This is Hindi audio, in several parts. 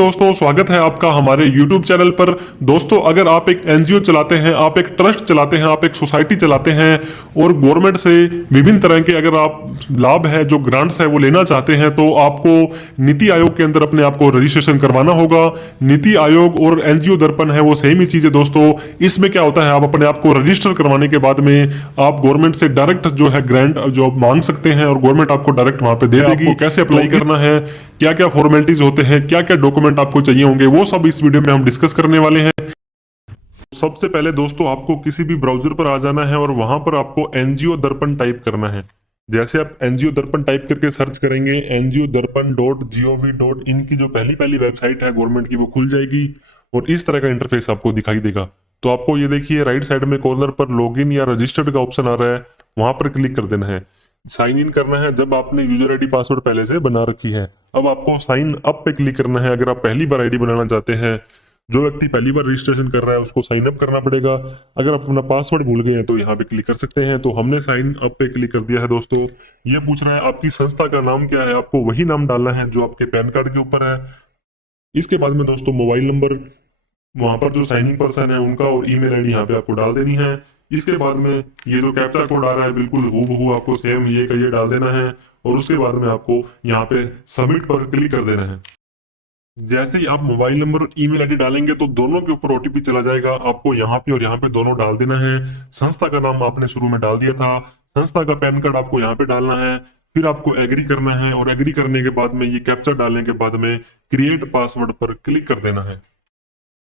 दोस्तों स्वागत है आपका हमारे YouTube चैनल पर। दोस्तों अगर आप एक एनजीओ चलाते हैं, आप एक ट्रस्ट चलाते हैं, आप एक सोसाइटी चलाते हैं और गवर्नमेंट से विभिन्न तरह के अगर आप लाभ है जो ग्रांट्स है वो लेना चाहते हैं तो आपको नीति आयोग के अंदर अपने आप को रजिस्ट्रेशन करवाना होगा। नीति आयोग और एनजीओ दर्पण है वो सेम ही चीज है दोस्तों। इसमें क्या होता है, आप अपने आप को रजिस्टर करवाने के बाद में आप गवर्नमेंट से डायरेक्ट जो है ग्रांट जो मांग सकते हैं और गवर्नमेंट आपको डायरेक्ट वहां पे दे देगी। आपको कैसे अप्लाई करना है, क्या क्या फॉर्मेलिटीज होते हैं, क्या क्या डॉक्यूमेंट आपको चाहिए होंगे, वो सब इस वीडियो में हम डिस्कस करने वाले हैं। सबसे पहले दोस्तों आपको किसी भी ब्राउजर पर आ जाना है और वहां पर आपको एनजीओ दर्पण टाइप करना है। जैसे आप एनजीओ दर्पण टाइप करके सर्च करेंगे, एनजीओ दर्पण .gov.in की जो पहली पहली वेबसाइट है गवर्नमेंट की वो खुल जाएगी और इस तरह का इंटरफेस आपको दिखाई देगा। तो आपको ये देखिए राइट साइड में कॉर्नर पर लॉगिन या रजिस्टर्ड का ऑप्शन आ रहा है, वहां पर क्लिक कर देना है। साइन इन करना है जब आपने यूजर आईडी पासवर्ड पहले से बना रखी है। अब आपको साइन अप पे क्लिक करना है। अगर आप पहली बार आईडी बनाना चाहते हैं, जो व्यक्ति पहली बार रजिस्ट्रेशन कर रहा है उसको साइन अप करना पड़ेगा। अगर आप अपना पासवर्ड भूल गए हैं तो यहाँ पे क्लिक कर सकते हैं। तो हमने साइन अप पे क्लिक कर दिया है दोस्तों। ये पूछ रहा है आपकी संस्था का नाम क्या है, आपको वही नाम डालना है जो आपके पैन कार्ड के ऊपर है। इसके बाद में दोस्तों मोबाइल नंबर वहां पर जो साइनिंग पर्सन है उनका और ईमेल आईडी यहाँ पे आपको डाल देनी है। इसके बाद में ये जो कैप्चा कोड आ रहा है बिल्कुल हूबहू आपको सेम ये का ये डाल देना है और उसके बाद में आपको यहाँ पे सबमिट पर क्लिक कर देना है। जैसे ही आप मोबाइल नंबर और ईमेल आईडी डालेंगे तो दोनों के ऊपर ओटीपी चला जाएगा। आपको यहाँ पे और यहाँ पे दोनों डाल देना है। संस्था का नाम आपने शुरू में डाल दिया था, संस्था का पैन कार्ड आपको यहाँ पे डालना है। फिर आपको एग्री करना है और एग्री करने के बाद में ये कैप्चा डालने के बाद में क्रिएट पासवर्ड पर क्लिक कर देना है।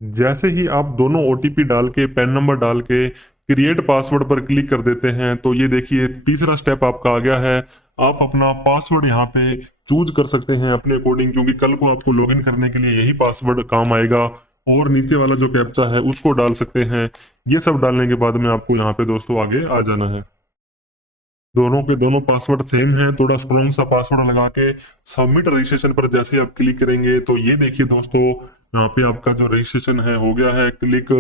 जैसे ही आप दोनों ओटीपी डाल के पैन नंबर डाल के क्रिएट पासवर्ड पर क्लिक कर देते हैं तो ये देखिए तीसरा स्टेप आपका आ गया है। आप अपना पासवर्ड यहाँ पे चूज कर सकते हैं अपने अकॉर्डिंग, क्योंकि कल को आपको लॉगिन करने के लिए यही पासवर्ड काम आएगा। और नीचे वाला जो कैप्चा है उसको डाल सकते हैं। ये सब डालने के बाद में आपको यहाँ पे दोस्तों आगे आ जाना है। दोनों के दोनों पासवर्ड सेम है। थोड़ा स्ट्रॉन्ग सा पासवर्ड लगा के सबमिट रजिस्ट्रेशन पर जैसे आप क्लिक करेंगे तो ये देखिए दोस्तों यहाँ पे आपका जो रजिस्ट्रेशन है हो गया है क्लिक।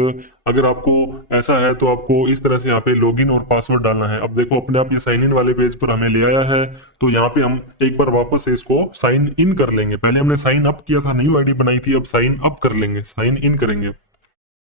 अगर आपको ऐसा है तो आपको इस तरह से यहाँ पे लॉगिन और पासवर्ड डालना है। अब देखो अपने आप ये साइन इन वाले पेज पर हमें ले आया है। तो यहाँ पे हम एक बार वापस से इसको साइन इन कर लेंगे। पहले हमने साइन अप किया था, न्यू आईडी बनाई थी, अब साइन अप कर लेंगे, साइन इन करेंगे।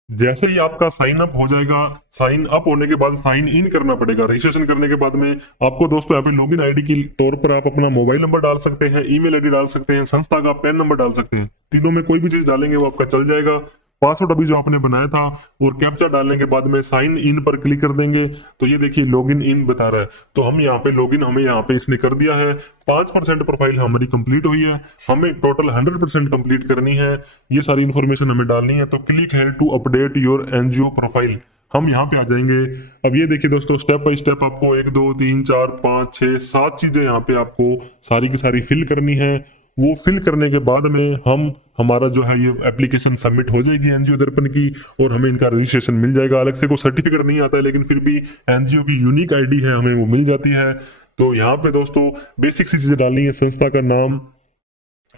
जैसे ही आपका साइन अप हो जाएगा, साइन अप होने के बाद साइन इन करना पड़ेगा। रजिस्ट्रेशन करने के बाद में आपको दोस्तों यहाँ पे लॉगिन आईडी के तौर पर आप अपना मोबाइल नंबर डाल सकते हैं, ईमेल आईडी डाल सकते हैं, संस्था का पैन नंबर डाल सकते हैं। तीनों में कोई भी चीज डालेंगे वो आपका चल जाएगा। पासवर्ड अभी जो आपने बनाया था और कैप्चा डालने के बाद में साइन इन पर क्लिक कर देंगे तो ये देखिए लॉगिन इन बता रहा है। तो हम यहाँ पे लॉगिन हमें यहाँ पे इसने कर दिया है। 5% प्रोफाइल हमारी कंप्लीट हुई है। हमें टोटल 100% कंप्लीट करनी है। ये सारी इन्फॉर्मेशन हमें डालनी है। तो क्लिक है to update your NGO profile, हम यहाँ पे आ जाएंगे। अब ये देखिए दोस्तों स्टेप बाय स्टेप आपको 1 2 3 4 5 6 7 चीजें यहाँ पे आपको सारी की सारी फिल करनी है। वो फिल करने के बाद में हमारा जो है ये एप्लीकेशन सबमिट हो जाएगी एनजीओ दर्पण की और हमें इनका रजिस्ट्रेशन मिल जाएगा। अलग से कोई सर्टिफिकेट नहीं आता है लेकिन फिर भी एनजीओ की यूनिक आईडी है हमें वो मिल जाती है। तो यहाँ पे दोस्तों बेसिक सी चीजें डालनी है। संस्था का नाम,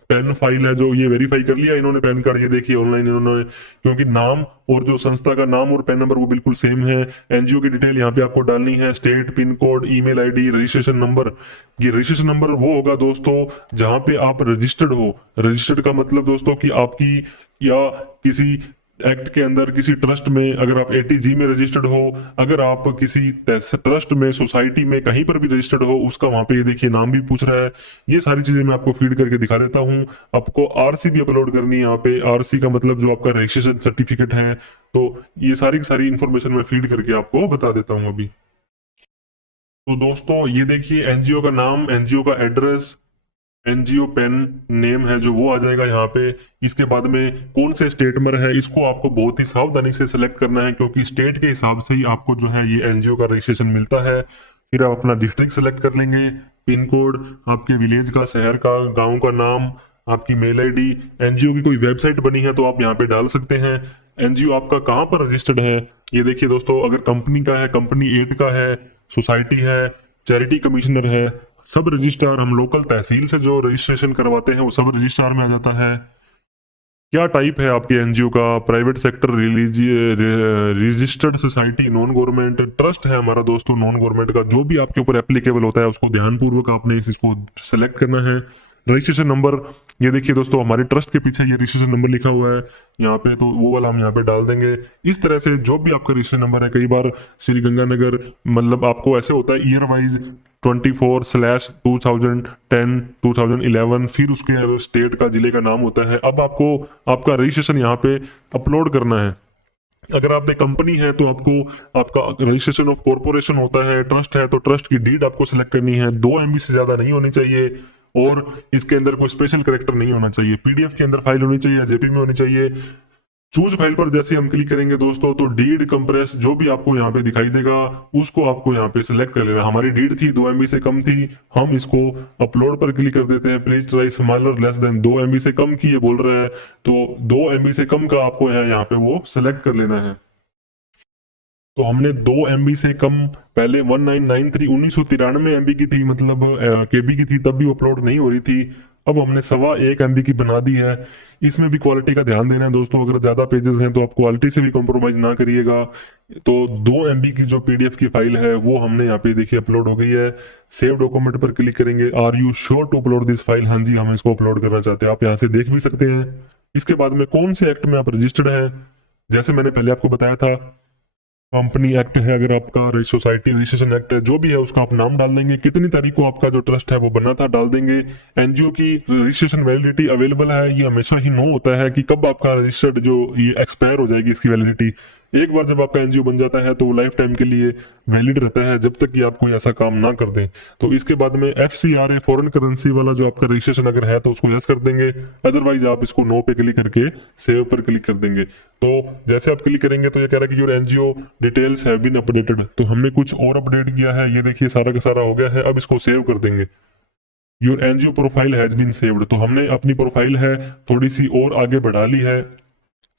पैन फाइल है जो ये वेरीफाई कर लिया इन्होंने पैन कार्ड, ये देखिए ऑनलाइन इन्होंने, क्योंकि नाम और जो संस्था का नाम और पैन नंबर वो बिल्कुल सेम है। एनजीओ की डिटेल यहाँ पे आपको डालनी है, state, pin code, email ID, registration number. ये रजिस्ट्रेशन नंबर वो होगा दोस्तों जहां पे आप रजिस्टर्ड हो। रजिस्टर्ड का मतलब दोस्तों कि आपकी या किसी एक्ट के अंदर किसी ट्रस्ट में अगर आप एटीजी में रजिस्टर्ड हो, अगर आप किसी ट्रस्ट में, सोसाइटी में, कहीं पर भी रजिस्टर्ड हो उसका वहां पे ये देखिए नाम भी पूछ रहा है। ये सारी चीजें मैं आपको फीड करके दिखा देता हूँ। आपको आरसी भी अपलोड करनी है यहाँ पे। आरसी का मतलब जो आपका रजिस्ट्रेशन सर्टिफिकेट है। तो ये सारी की सारी इंफॉर्मेशन मैं फीड करके आपको बता देता हूँ अभी। तो दोस्तों ये देखिए एनजीओ का नाम, एनजीओ का एड्रेस, एनजीओ पेन नेम है जो वो आ जाएगा यहाँ पे। इसके बाद में कौन से स्टेट में है इसको आपको बहुत ही सावधानी से सिलेक्ट करना है, क्योंकि स्टेट के हिसाब से ही आपको जो है ये एनजीओ का रजिस्ट्रेशन मिलता है। फिर आप अपना डिस्ट्रिक्ट सेलेक्ट कर लेंगे, पिन कोड, आपके विलेज का, शहर का, गांव का नाम, आपकी मेल आईडी। एनजीओ की कोई वेबसाइट बनी है तो आप यहाँ पे डाल सकते हैं। एनजीओ आपका कहाँ पर रजिस्टर्ड है ये देखिए दोस्तों। अगर कंपनी का है, कंपनी एड का है, सोसाइटी है, चैरिटी कमिश्नर है, सब रजिस्ट्रार, हम लोकल तहसील से जो रजिस्ट्रेशन करवाते हैं वो सब रजिस्ट्रार में आ जाता है। क्या टाइप है आपके एनजीओ का, private sector, registered society, non government, trust है हमारा दोस्तों नॉन गवर्नमेंट का। जो भी आपके ऊपर एप्लीकेबल होता है उसको ध्यानपूर्वक आपने इसको सेलेक्ट करना है। रजिस्ट्रेशन नंबर, ये देखिए दोस्तों हमारे ट्रस्ट के पीछे ये रजिस्ट्रेशन नंबर लिखा हुआ है यहाँ पे, तो वो वाला हम यहाँ पे डाल देंगे। इस तरह से जो भी आपका रजिस्ट्रेशन नंबर है, कई बार श्री गंगानगर मतलब आपको ऐसे होता है ईयर वाइज 24/2010 2011, फिर उसके स्टेट का जिले का नाम होता है। अब आपको आपका रजिस्ट्रेशन यहाँ पे अपलोड करना है। अगर आप एक कंपनी है तो आपको आपका रजिस्ट्रेशन ऑफ कॉर्पोरेशन होता है, ट्रस्ट है तो ट्रस्ट की डीड आपको सिलेक्ट करनी है। 2 MB से ज्यादा नहीं होनी चाहिए और इसके अंदर कोई स्पेशल कैरेक्टर नहीं होना चाहिए। PDF के अंदर फाइल होनी चाहिए या JPEG में होनी चाहिए। चूज फाइल पर जैसे हम क्लिक करेंगे दोस्तों तो डीड कंप्रेस जो भी आपको यहाँ पे दिखाई देगा उसको आपको यहाँ पे सिलेक्ट कर लेना। हमारी डीड थी 2 MB से कम थी, हम इसको अपलोड पर क्लिक कर देते हैं। Please try smaller less than 2 MB से कम की ये बोल रहा है, तो 2 MB से कम का आपको यहाँ पे वो सिलेक्ट कर लेना है। तो हमने 2 MB से कम पहले 1993 1993 MB की थी, मतलब KB की थी, तब भी अपलोड नहीं हो रही थी। अब हमने 1.25 MB की बना दी है। इसमें भी क्वालिटी का ध्यान देना है दोस्तों, अगर ज्यादा पेजेस हैं तो आप क्वालिटी से भी कॉम्प्रोमाइज ना करिएगा। तो 2 MB की जो PDF की फाइल है वो हमने यहाँ पे देखिए अपलोड हो गई है। सेव डॉक्यूमेंट पर क्लिक करेंगे, are you sure to upload this file, हाँ जी हम इसको अपलोड करना चाहते हैं। आप यहाँ से देख भी सकते हैं। इसके बाद में कौन से एक्ट में आप रजिस्टर्ड है, जैसे मैंने पहले आपको बताया था कंपनी एक्ट है, अगर आपका सोसाइटी रजिस्ट्रेशन एक्ट है, जो भी है उसका आप नाम डाल देंगे, कितनी तारीख को आपका जो ट्रस्ट है वो बना था डाल देंगे। एनजीओ की रजिस्ट्रेशन वैलिडिटी अवेलेबल है, ये हमेशा ही नो होता है कि कब आपका रजिस्टर्ड जो ये एक्सपायर हो जाएगी इसकी वैलिडिटी। एक बार जब आपका एनजीओ बन जाता है तो वो लाइफ टाइम के लिए वैलिड रहता है, जब तक कि आप कोई ऐसा काम ना कर दें। तो इसके बाद में FCRA फॉरेन करेंसी वाला जो आपका रजिस्ट्रेशन अगर है तो उसको यस कर देंगे, अदरवाइज आप इसको नो पे क्लिक करके सेव पर क्लिक कर देंगे। तो जैसे आप क्लिक करेंगे तो ये कह रहा है कि your NGO details have been updated, तो हमने कुछ और अपडेट किया है, ये देखिए सारा का सारा हो गया है। अब इसको सेव कर देंगे। Your NGO profile has been saved, तो हमने अपनी प्रोफाइल है थोड़ी सी और आगे बढ़ा ली है।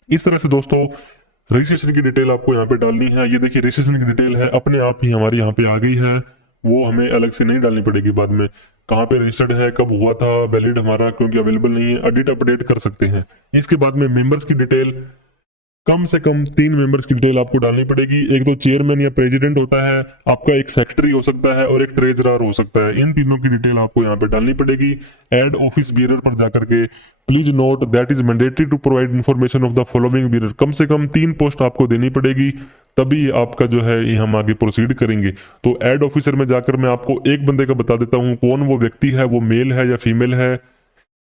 इस तरह से दोस्तों रजिस्ट्रेशन की डिटेल आपको यहाँ पे डालनी है। ये देखिए रजिस्ट्रेशन की डिटेल है अपने आप ही हमारी यहाँ पे आ गई है, वो हमें अलग से नहीं डालनी पड़ेगी। बाद में कहाँ पे रजिस्टर्ड है, कब हुआ था, वैलिड हमारा क्योंकि अवेलेबल नहीं है, एडिट अपडेट कर सकते हैं। इसके बाद में मेंबर्स की डिटेल, कम से कम 3 मेंबर्स की डिटेल आपको डालनी पड़ेगी। एक तो चेयरमैन या प्रेसिडेंट होता है, आपका एक सेक्रेटरी हो सकता है और एक ट्रेजरर हो सकता है। इन तीनों की डिटेल आपको यहाँ पे डालनी पड़ेगी। एड ऑफिस बियरर पर जाकर के please note that is mandatory to provide information of the following bearer, कम से कम 3 पोस्ट आपको देनी पड़ेगी, तभी आपका जो है ये हम आगे प्रोसीड करेंगे। तो एड ऑफिसर में जाकर मैं आपको एक बंदे का बता देता हूँ कौन वो व्यक्ति है, वो मेल है या फीमेल है।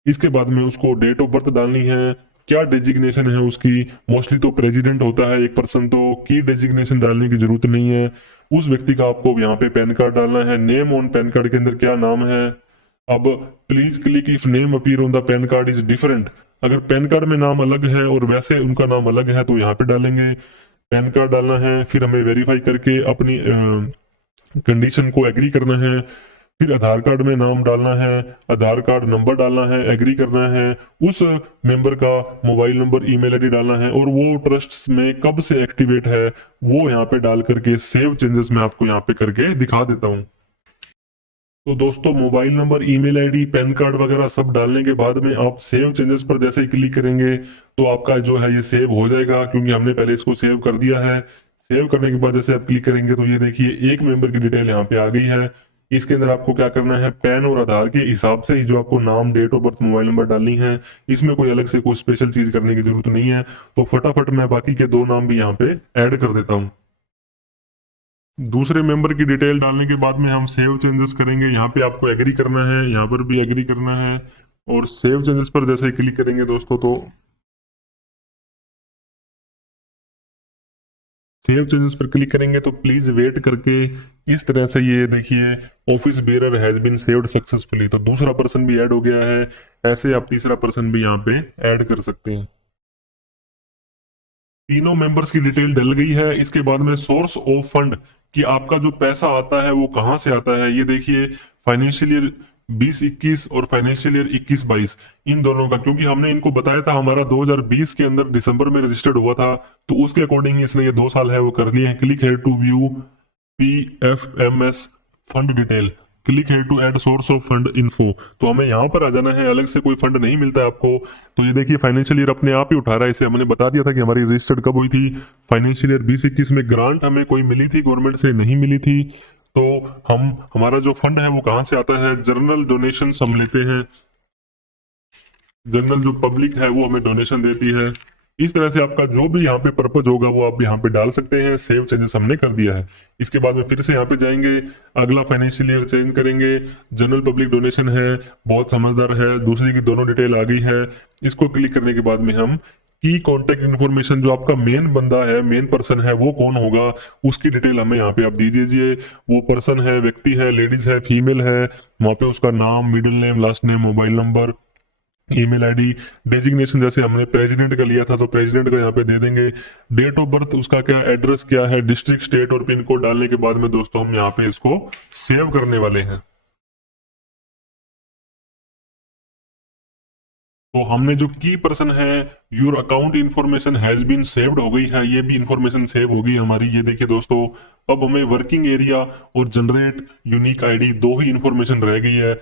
इसके बाद में उसको डेट ऑफ बर्थ डालनी है, क्या डेजिग्नेशन है उसकी, मोस्टली तो प्रेसिडेंट होता है एक पर्सन, तो की डेजिग्नेशन डालने की जरूरत नहीं है। उस व्यक्ति का आपको यहाँ पे पैन कार्ड डालना है, नेम ऑन पैन कार्ड के अंदर क्या नाम है। अब please click if name appear on the pan card is different, अगर पैन कार्ड में नाम अलग है और वैसे उनका नाम अलग है तो यहाँ पे डालेंगे। पैन कार्ड डालना है, फिर हमें वेरीफाई करके अपनी कंडीशन को एग्री करना है। फिर आधार कार्ड में नाम डालना है, आधार कार्ड नंबर डालना है, एग्री करना है। उस मेंबर का मोबाइल नंबर, ईमेल आईडी डालना है और वो ट्रस्ट में कब से एक्टिवेट है वो यहाँ पे डाल करके सेव चेंजेस में आपको यहाँ पे करके दिखा देता हूँ। तो दोस्तों mobile number, email ID, pan card वगैरह सब डालने के बाद में आप सेव चेंजेस पर जैसे ही क्लिक करेंगे तो आपका जो है ये सेव हो जाएगा, क्योंकि हमने पहले इसको सेव कर दिया है। सेव करने के बाद जैसे आप क्लिक करेंगे तो ये देखिए एक मेंबर की डिटेल यहाँ पे आ गई है। इसके अंदर आपको क्या करना है, पैन और आधार के हिसाब से ही जो आपको नाम, date of birth, mobile number डालनी है। इसमें कोई अलग से कोई स्पेशल चीज करने की जरूरत नहीं है। तो फटाफट मैं बाकी के 2 नाम भी यहाँ पे ऐड कर देता हूँ। दूसरे मेंबर की डिटेल डालने के बाद में हम सेव चेंजेस करेंगे। यहाँ पे आपको एग्री करना है, यहाँ पर भी एग्री करना है और सेव चेंजेस पर जैसे ही क्लिक करेंगे दोस्तों तो सेव चेंजेस पर क्लिक करेंगे तो प्लीज वेट करके इस तरह से ये देखिए office bearer has been saved successfully, तो दूसरा पर्सन भी ऐड हो गया है। ऐसे आप तीसरा पर्सन भी यहाँ पे ऐड कर सकते हैं। तीनों मेंबर्स की डिटेल डल गई है। इसके बाद में सोर्स ऑफ फंड कि आपका जो पैसा आता है वो कहाँ से आता है। ये देखिए फाइनेंशियल ईयर 20-21 और फाइनेंशियल ईयर 21-22 इन दोनों का, क्योंकि हमने इनको बताया था हमारा 2020 के अंदर दिसंबर में रजिस्टर्ड हुआ था, तो उसके अकॉर्डिंग इसने ये 2 साल है वो कर लिए हैं। Click here to view PFMS fund detail, click here to add source of fund info, तो हमें यहाँ पर आ जाना है। अलग से कोई फंड नहीं मिलता है आपको। तो ये देखिए फाइनेंशियल ईयर अपने आप ही उठा रहा है। इसे हमने बता दिया था कि हमारी रजिस्टर्ड कब हुई थी। फाइनेंशियल ईयर 20-21 में ग्रांट हमें कोई मिली थी, गवर्नमेंट से नहीं मिली थी। तो हमारा जो फंड है वो कहाँ से आता है, जर्नल डोनेशन हम लेते हैं। जनरल जो पब्लिक है वो हमें डोनेशन देती है। इस तरह से आपका जो भी यहाँ पे पर्पज होगा वो आप यहाँ पे डाल सकते हैं। सेव चेंजेस हमने कर दिया है। इसके बाद में फिर से यहाँ पे जाएंगे, अगला फाइनेंशियल ईयर चेंज करेंगे। जनरल पब्लिक डोनेशन है, बहुत समझदार है, दूसरी की दोनों डिटेल आ गई है। इसको क्लिक करने के बाद में हम की कॉन्टेक्ट इन्फॉर्मेशन, जो आपका मेन बंदा है, मेन पर्सन है, वो कौन होगा उसकी डिटेल हमें यहाँ पे आप दे दीजिए। वो पर्सन है, व्यक्ति है, लेडीज है, फीमेल है, वहां पे उसका नाम, middle name, last name, mobile number, email ID, designation जैसे हमने प्रेसिडेंट का लिया था तो प्रेसिडेंट का यहाँ पे दे देंगे। डेट ऑफ बर्थ उसका क्या, एड्रेस क्या है, डिस्ट्रिक्ट, स्टेट और पिन कोड डालने के बाद में दोस्तों हम यहाँ पे इसको सेव करने वाले हैं। तो हमने जो की पर्सन है, your account information has been saved हो गई है, ये भी इंफॉर्मेशन सेव हो गई हमारी। ये देखिए दोस्तों, अब हमें वर्किंग एरिया और जनरेट यूनिक आईडी दो ही इंफॉर्मेशन रह गई है।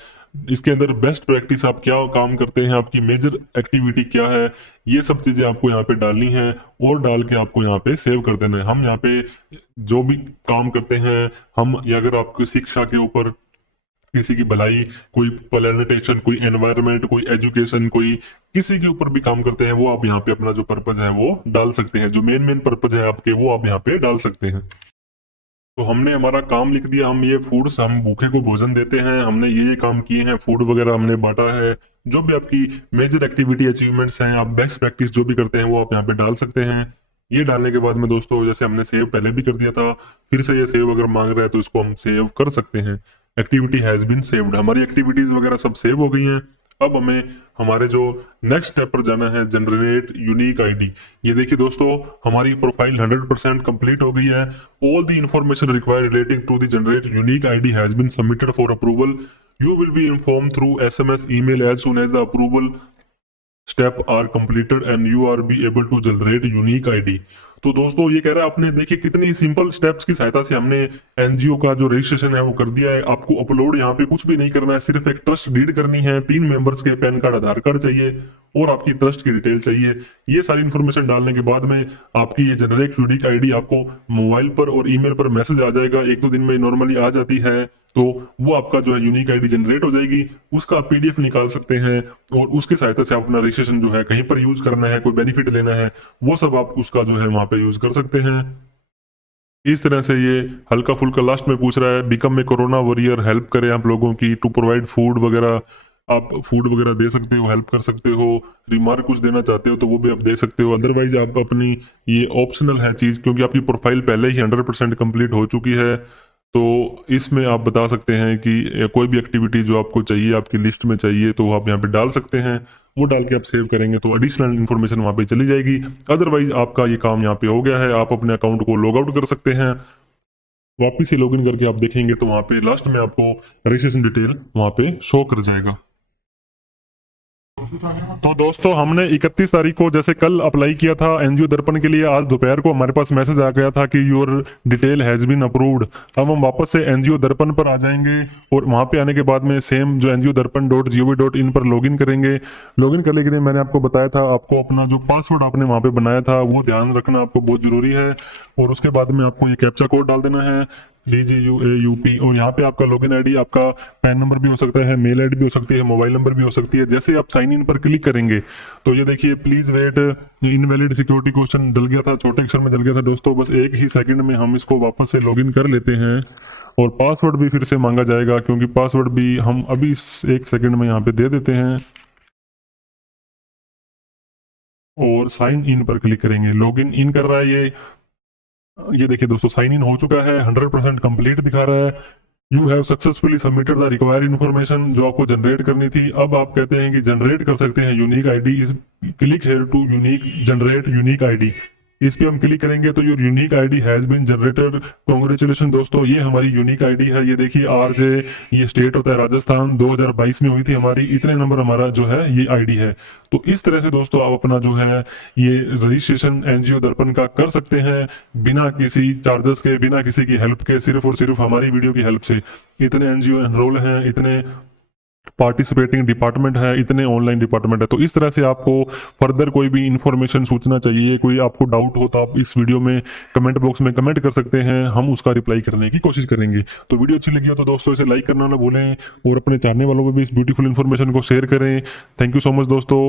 इसके अंदर बेस्ट प्रैक्टिस, आप क्या काम करते हैं, आपकी मेजर एक्टिविटी क्या है, ये सब चीजें आपको यहाँ पे डालनी है और डाल के आपको यहाँ पे सेव कर देना है। हम यहाँ पे जो भी काम करते हैं, हम या अगर आपकी शिक्षा के ऊपर, किसी की भलाई, कोई प्लानिटेशन, कोई एनवायरनमेंट, कोई एजुकेशन, कोई किसी के ऊपर भी काम करते हैं, वो आप यहाँ पे अपना जो पर्पज है वो डाल सकते हैं। जो मेन मेन पर्पज है आपके वो आप यहाँ पे डाल सकते हैं। तो हमने हमारा काम लिख दिया, हम ये फूड्स, हम भूखे को भोजन देते हैं, हमने ये काम किए हैं, फूड वगैरह हमने बांटा है। जो भी आपकी मेजर एक्टिविटी अचीवमेंट्स हैं, आप बेस्ट प्रैक्टिस जो भी करते हैं वो आप यहाँ पे डाल सकते हैं। ये डालने के बाद में दोस्तों, जैसे हमने सेव पहले भी कर दिया था, फिर से ये सेव अगर मांग रहा है तो इसको हम सेव कर सकते हैं। एक्टिविटी हैज बीन सेव्ड, हमारी एक्टिविटीज वगैरह सब सेव हो गई हैं। अब हमें हमारे जो नेक्स्ट स्टेप पर जाना है, जनरेट यूनिक आईडी। ये देखिए दोस्तों, हमारी प्रोफाइल 100% कंप्लीट हो गई है। All the information required relating to the generate unique ID has been submitted for approval. You will be inform through SMS email as soon as the approval step are completed and you are be able to generate unique ID. तो दोस्तों ये कह रहा है, आपने देखिए कितनी सिंपल स्टेप्स की सहायता से हमने एनजीओ का जो रजिस्ट्रेशन है वो कर दिया है। आपको अपलोड यहाँ पे कुछ भी नहीं करना है, सिर्फ एक ट्रस्ट डीड करनी है, 3 मेंबर्स के पैन कार्ड, आधार कार्ड चाहिए और आपकी ट्रस्ट की डिटेल चाहिए। ये सारी इंफॉर्मेशन डालने के बाद में आपकी ये जनरेट यूनिक आईडी आपको मोबाइल पर और ईमेल पर मैसेज आ जाएगा। 1-2 दिन में नॉर्मली आ जाती है। तो वो आपका जो है यूनिक आईडी जनरेट हो जाएगी, उसका आप PDF निकाल सकते हैं और उसकी सहायता से आप अपना रजिस्ट्रेशन जो है कहीं पर यूज करना है, कोई बेनिफिट लेना है, वो सब आप उसका जो है वहां पे यूज कर सकते हैं। इस तरह से ये हल्का फुल्का लास्ट में पूछ रहा है, become a corona warrior, help करें आप लोगों की, टू प्रोवाइड फूड वगैरह, आप फूड वगैरह दे सकते हो, हेल्प कर सकते हो, रिमार्क कुछ देना चाहते हो तो वो भी आप दे सकते हो। अदरवाइज आप अपनी, ये ऑप्शनल है चीज, क्योंकि आपकी प्रोफाइल पहले ही 100% कंप्लीट हो चुकी है। तो इसमें आप बता सकते हैं कि कोई भी एक्टिविटी जो आपको चाहिए, आपकी लिस्ट में चाहिए, तो आप यहाँ पे डाल सकते हैं। वो डाल के आप सेव करेंगे तो एडिशनल इन्फॉर्मेशन वहाँ पे चली जाएगी। अदरवाइज आपका ये काम यहाँ पे हो गया है, आप अपने अकाउंट को लॉग आउट कर सकते हैं। वापिस से लॉगिन करके आप देखेंगे तो वहाँ पे लास्ट में आपको रजिस्ट्रेशन डिटेल वहाँ पे शो कर जाएगा। तो दोस्तों हमने 31 तारीख को जैसे कल अप्लाई किया था एनजीओ दर्पण के लिए, आज दोपहर को हमारे पास मैसेज आ गया था कि your detail has been approved. अब हम वापस से एनजीओ दर्पण पर आ जाएंगे और वहां पे आने के बाद में सेम जो NGO-darpan.gov.in पर लॉगिन करेंगे। लॉगिन करने के लिए मैंने आपको बताया था, आपको अपना जो पासवर्ड आपने वहां पे बनाया था वो ध्यान रखना आपको बहुत जरूरी है। और उसके बाद में आपको ये कैप्चा कोड डाल देना है, DGUAUP, और यहाँ पे आपका लॉगिन आईडी, आपका पैन नंबर भी हो सकता है, मेल आईडी भी हो सकती है, मोबाइल नंबर भी हो सकती है। जैसे आप साइन इन पर क्लिक करेंगे तो ये देखिए, please wait, invalid security question डल गया था, छोटे अक्षर में डल गया था दोस्तों। बस एक ही सेकंड में हम इसको वापस से लॉगिन कर लेते हैं और पासवर्ड भी फिर से मांगा जाएगा, क्योंकि पासवर्ड भी हम अभी 1 सेकंड में यहाँ पे दे देते हैं और साइन इन पर क्लिक करेंगे। लॉगिन इन कर रहा है ये देखिए दोस्तों, साइन इन हो चुका है, 100% कंप्लीट दिखा रहा है। You have successfully submitted the required information, जो आपको जनरेट करनी थी। अब आप कहते हैं कि जनरेट कर सकते हैं unique ID, is click here to unique generate unique ID. इस पे हम क्लिक करेंगे तो your unique ID has been generated. Congratulation दोस्तों, ये हमारी यूनिक आईडी है। ये देखिए RJ, ये स्टेट होता है राजस्थान, 2022 में हुई थी हमारी, इतने नंबर हमारा जो है ये आईडी है। तो इस तरह से दोस्तों आप अपना जो है ये रजिस्ट्रेशन एनजीओ दर्पण का कर सकते हैं, बिना किसी चार्जेस के, बिना किसी की हेल्प के, सिर्फ और सिर्फ हमारी वीडियो की हेल्प से। इतने एनजीओ एनरोल हैं, इतने पार्टिसिपेटिंग डिपार्टमेंट है, इतने ऑनलाइन डिपार्टमेंट है। तो इस तरह से आपको फर्दर कोई भी इंफॉर्मेशन सूचना चाहिए, कोई आपको डाउट हो तो आप इस वीडियो में कमेंट बॉक्स में कमेंट कर सकते हैं, हम उसका रिप्लाई करने की कोशिश करेंगे। तो वीडियो अच्छी लगी हो तो दोस्तों इसे लाइक करना ना भूलें और अपने चाहने वालों को भी इस ब्यूटीफुल इन्फॉर्मेशन को शेयर करें। थैंक यू सो मच दोस्तों।